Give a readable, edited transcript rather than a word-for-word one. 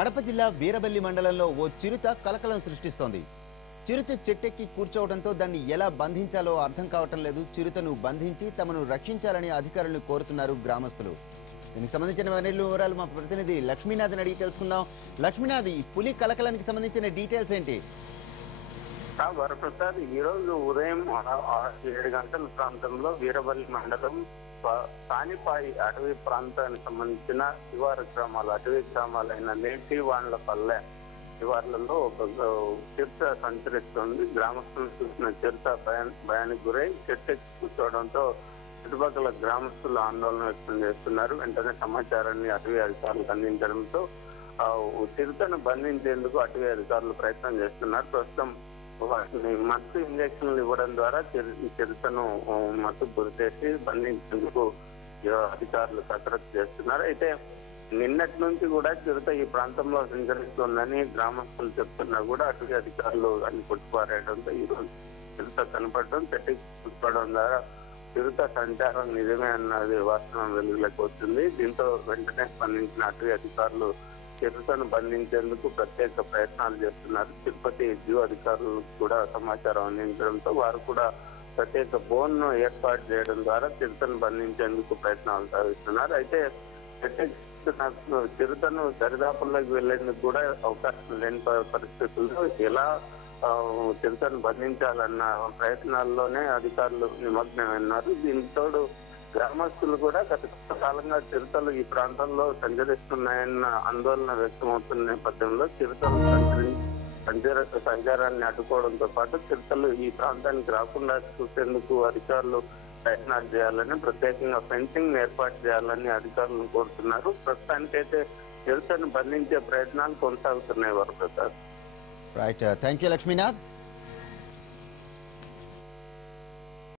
కడప జిల్లా వీరబల్లి మండలంలో ఓ చిరుత కలకలం సృష్టిస్తోంది. చిరుత చెట్టెక్కి కూర్చోవడంతో దాన్ని ఎలా బంధించాలో అర్థం కావటం లేదు. చిరుతను బంధించి తమను రక్షించాలని అధికారులను కోరుతున్నారు గ్రామస్తులు. దీనికి సంబంధించిన వివరాలు మా ప్రతినిధి లక్ష్మీనాథ్ని అడిగి తెలుసుకుందాం. లక్ష్మీనాథ్, ఈ పులి కలకలానికి సంబంధించిన డీటెయిల్స్ ఏంటి? వరప్రసాద్, ఈ రోజు ఉదయం 7 గంటల ప్రాంతంలో వీరబల్లి మండలం సానిపాయి అటవీ ప్రాంతానికి సంబంధించిన శివారు గ్రామాలు, అటవీ గ్రామాలైన నేటి వాండ్లపల్లె శివార్లలో ఒక చిరుత సంచరిస్తుంది. గ్రామస్తులు చూసిన చిరుత భయానికి గురై చెట్టెక్కి కూర్చోవడంతో చుట్టుపక్కల గ్రామస్తులు ఆందోళన వ్యక్తం చేస్తున్నారు. వెంటనే సమాచారాన్ని అటవీ అధికారులకు అందించడంతో చిరుతను బంధించేందుకు అటవీ అధికారులు ప్రయత్నం చేస్తున్నారు. ప్రస్తుతం వాటిని మత్తు ఇంజక్షన్లు ఇవ్వడం ద్వారా చిరుతను మత్తు గురి చేసి బంధించేందుకు అధికారులు కసరత్తు చేస్తున్నారు. అయితే నిన్నటి నుంచి కూడా చిరుత ఈ ప్రాంతంలో సంచరిస్తోందని గ్రామస్తులు చెప్తున్నా కూడా అటవీ అధికారులు అన్ని కొట్టుపారేయడంతో ఈ రోజు చిరుత కనపడడం, చెట్టుకోవడం ద్వారా చిరుత సంచారం నిజమే అన్నది వాస్తవం వెలుగులోకి వచ్చింది. దీంతో వెంటనే స్పందించిన అటవీ అధికారులు చిరుతను బంధించేందుకు ప్రత్యేక ప్రయత్నాలు చేస్తున్నారు. తిరుపతి జూ అధికారులు కూడా సమాచారం అందించడంతో వారు కూడా ప్రత్యేక బోన్ ను ఏర్పాటు చేయడం ద్వారా చిరుతను బంధించేందుకు ప్రయత్నాలు సాగిస్తున్నారు. అయితే చిరుతను దరిదాపుల్లోకి వెళ్లేందుకు కూడా అవకాశం లేని పరిస్థితుల్లో ఎలా చిరుతను బంధించాలన్న ప్రయత్నాల్లోనే అధికారులు నిమగ్నమైనారు. దీంతో గ్రామస్తులు కూడా గత కాలంగా చిరుతలు ఈ ప్రాంతంలో సంచరిస్తున్నాయన్న ఆందోళన వ్యక్తమవుతున్న నేపథ్యంలో చిరుతలు సంచారాన్ని అడ్డుకోవడంతో పాటు చిరుతలు ఈ ప్రాంతానికి రాకుండా చూసేందుకు అధికారులు ప్రయత్నాలు చేయాలని, ప్రత్యేకంగా ఫెన్సింగ్ ఏర్పాటు చేయాలని అధికారులను కోరుతున్నారు. ప్రస్తుతానికైతే చిరుతను బంధించే ప్రయత్నాలు కొనసాగుతున్నాయి. Varaprasad. Right, thank you Lakshminath.